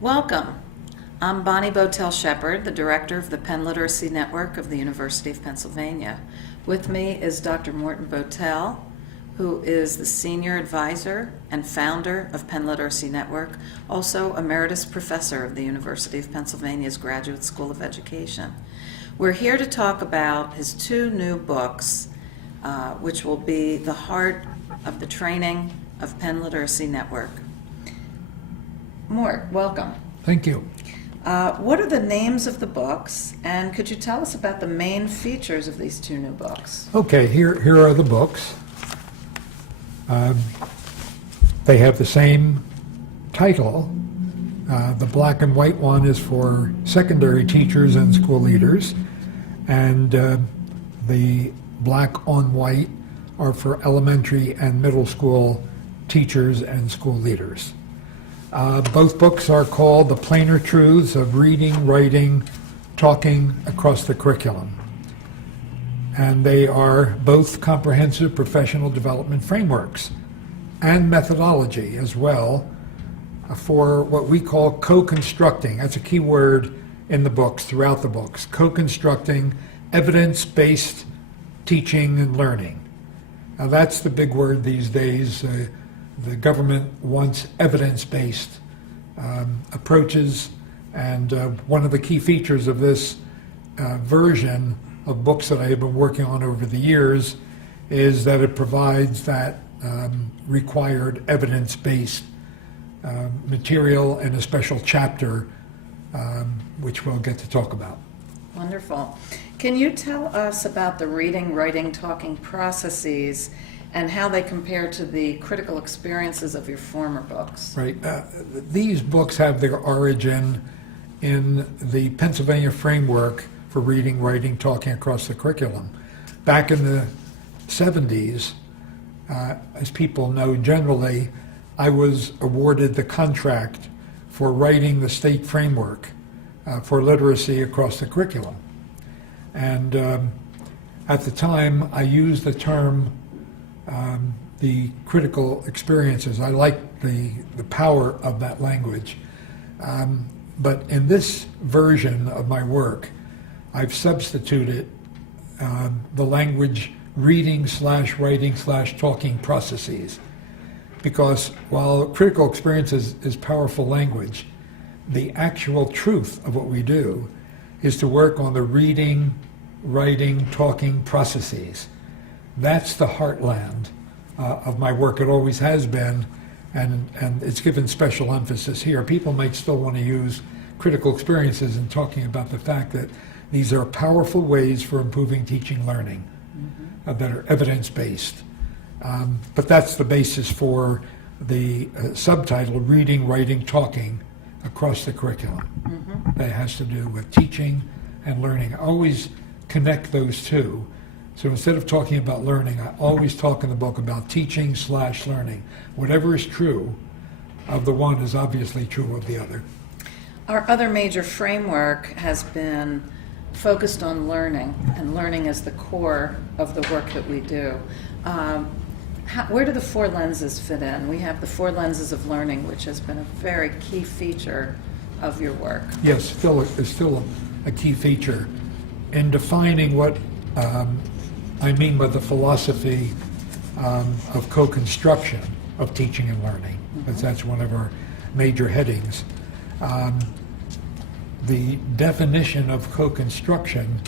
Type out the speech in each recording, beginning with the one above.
Welcome. I'm Bonnie Botel-Shepard, the director of the Penn Literacy Network of the University of Pennsylvania. With me is Dr. Morton Botel, who is the senior advisor and founder of Penn Literacy Network, also emeritus professor of the University of Pennsylvania's Graduate School of Education. We're here to talk about his two new books, which will be the heart of the training of Penn Literacy Network. Mort, welcome. Thank you. What are the names of the books, and could you tell us about the main features of these two new books? Okay, here are the books. They have the same title. The black and white one is for secondary teachers and school leaders, and the black on white are for elementary and middle school teachers and school leaders. Both books are called The Plainer Truths of Reading, Writing, Talking Across the Curriculum. And they are both comprehensive professional development frameworks and methodology as well for what we call co-constructing. That's a key word in the books, throughout the books. Co-constructing evidence-based teaching and learning. Now that's the big word these days. The government wants evidence-based approaches, and one of the key features of this version of books that I have been working on over the years is that it provides that required evidence-based material and a special chapter, which we'll get to talk about. Wonderful. Can you tell us about the reading, writing, talking processes and how they compare to the critical experiences of your former books? Right. These books have their origin in the Pennsylvania framework for reading, writing, talking across the curriculum. Back in the 70s, as people know generally, I was awarded the contract for writing the state framework for literacy across the curriculum. And at the time, I used the term the critical experiences. I like the power of that language. But in this version of my work, I've substituted the language reading/writing/talking processes. Because while critical experiences is powerful language, the actual truth of what we do is to work on the reading, writing, talking processes. That's the heartland of my work. It always has been, and it's given special emphasis here. People might still want to use critical experiences in talking about the fact that these are powerful ways for improving teaching learning that are evidence-based. But that's the basis for the subtitle, Reading, Writing, Talking Across the Curriculum. That has to do with teaching and learning. I always connect those two. So instead of talking about learning, I always talk in the book about teaching/learning. Whatever is true of the one is obviously true of the other. Our other major framework has been focused on learning, and learning is the core of the work that we do. Where do the four lenses fit in? We have the four lenses of learning, which has been a very key feature of your work. Yes, it's still a key feature in defining what I mean by the philosophy of co-construction of teaching and learning, because that's one of our major headings. The definition of co-construction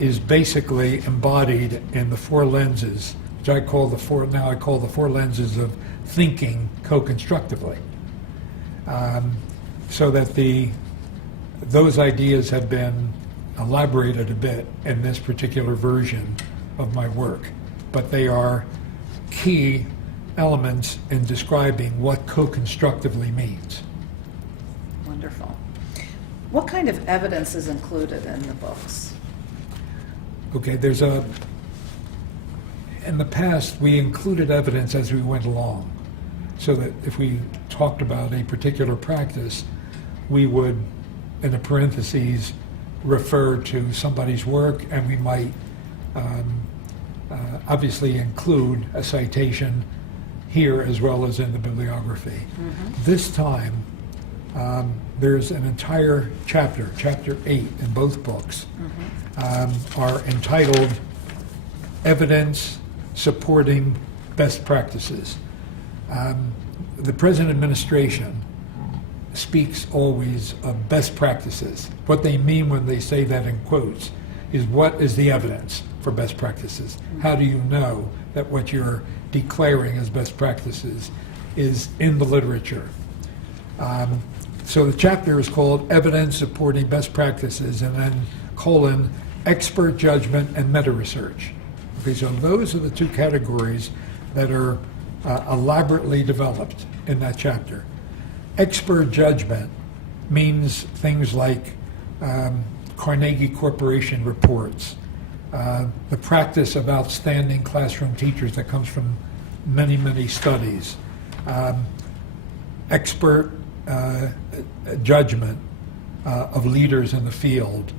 is basically embodied in the four lenses, which I call the four lenses of thinking co-constructively. So that those ideas have been elaborated a bit in this particular version of my work, but they are key elements in describing what co-constructively means. Wonderful. What kind of evidence is included in the books? Okay, in the past, we included evidence as we went along, so that if we talked about a particular practice, we would, in the parentheses, refer to somebody's work, and we might obviously include a citation here as well as in the bibliography. This time, there's an entire chapter, chapter 8 in both books, are entitled Evidence Supporting Best Practices. The present administration speaks always of best practices. What they mean when they say that in quotes is, what is the evidence for best practices? How do you know that what you're declaring as best practices is in the literature? So the chapter is called Evidence Supporting Best Practices, and then colon, expert judgment and meta-research. Okay, so those are the two categories that are elaborately developed in that chapter. Expert judgment means things like Carnegie Corporation reports, the practice of outstanding classroom teachers that comes from many, many studies, expert judgment of leaders in the field,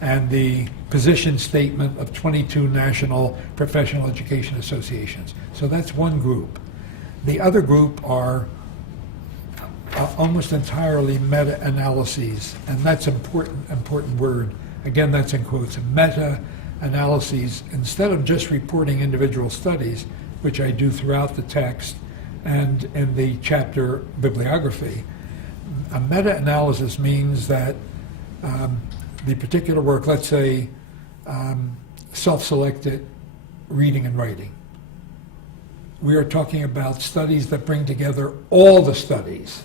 and the position statement of 22 national professional education associations. So that's one group. The other group are almost entirely meta-analyses, and that's important word. Again, that's in quotes. Meta-analyses, instead of just reporting individual studies, which I do throughout the text and in the chapter bibliography, a meta-analysis means that the particular work, let's say self-selected reading and writing, we are talking about studies that bring together all the studies.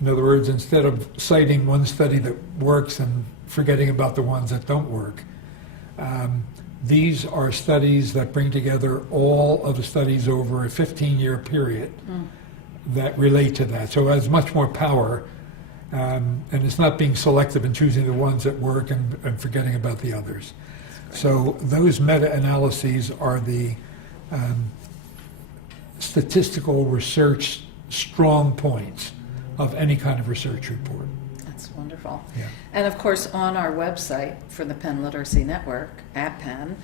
In other words, instead of citing one study that works and forgetting about the ones that don't work, these are studies that bring together all of the studies over a 15-year period that relate to that. So it has much more power, and it's not being selective and choosing the ones that work and forgetting about the others. So those meta-analyses are the statistical research strong points of any kind of research report. That's wonderful. Yeah. And of course, on our website for the Penn Literacy Network, at Penn,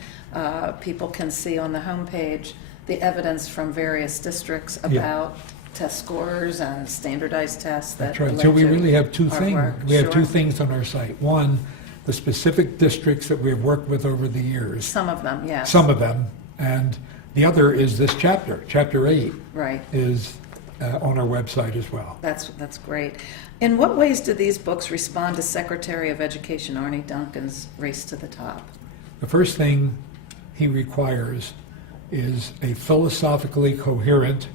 people can see on the homepage the evidence from various districts about test scores and standardized tests that That's right. relate So we to really have two our things. work. We have Sure. two things on our site. One, the specific districts that we have worked with over the years. Some of them, yes. Some of them. And the other is this chapter. Chapter 8 Right. is on our website as well. That's great. In what ways do these books respond to Secretary of Education Arne Duncan's Race to the Top? The first thing he requires is a philosophically coherent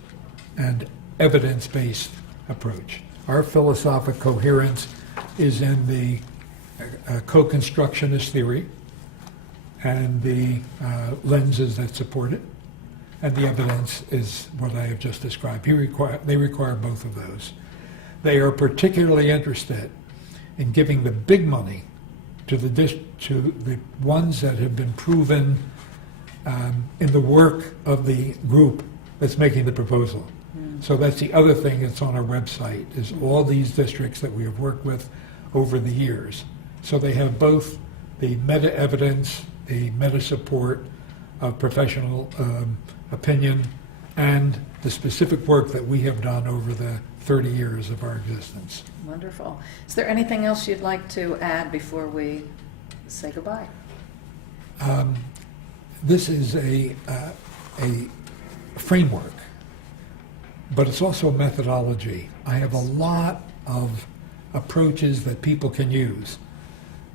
and evidence-based approach. Our philosophic coherence is in the co-constructionist theory and the lenses that support it, and the evidence is what I have just described. They require both of those. They are particularly interested in giving the big money to the ones that have been proven in the work of the group that's making the proposal. So that's the other thing that's on our website, is all these districts that we have worked with over the years. So they have both the meta-evidence, the meta-support of professional opinion, and the specific work that we have done over the 30 years of our existence. Wonderful. Is there anything else you'd like to add before we say goodbye? This is a framework, but it's also a methodology. I have a lot of approaches that people can use,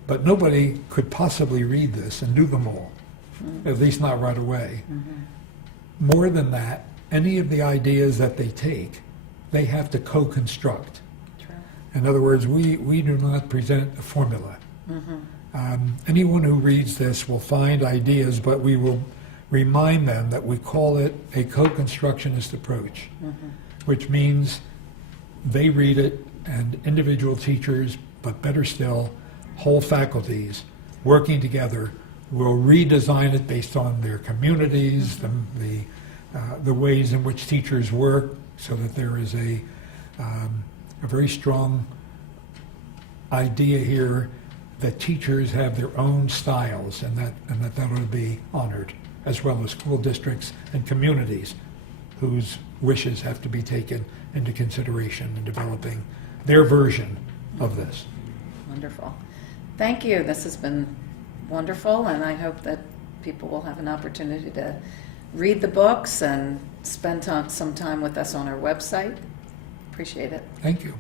but nobody could possibly read this and do them all, at least not right away. More than that, any of the ideas that they take, they have to co-construct. True. In other words, we do not present a formula. Anyone who reads this will find ideas, but we will remind them that we call it a co-constructionist approach, which means they read it and individual teachers, but better still, whole faculties working together will redesign it based on their communities, the ways in which teachers work, so that there is a very strong idea here that teachers have their own styles, and that ought to be honored, as well as school districts and communities whose wishes have to be taken into consideration in developing their version of this. Wonderful. Thank you. This has been wonderful, and I hope that people will have an opportunity to read the books and spend some time with us on our website. Appreciate it. Thank you.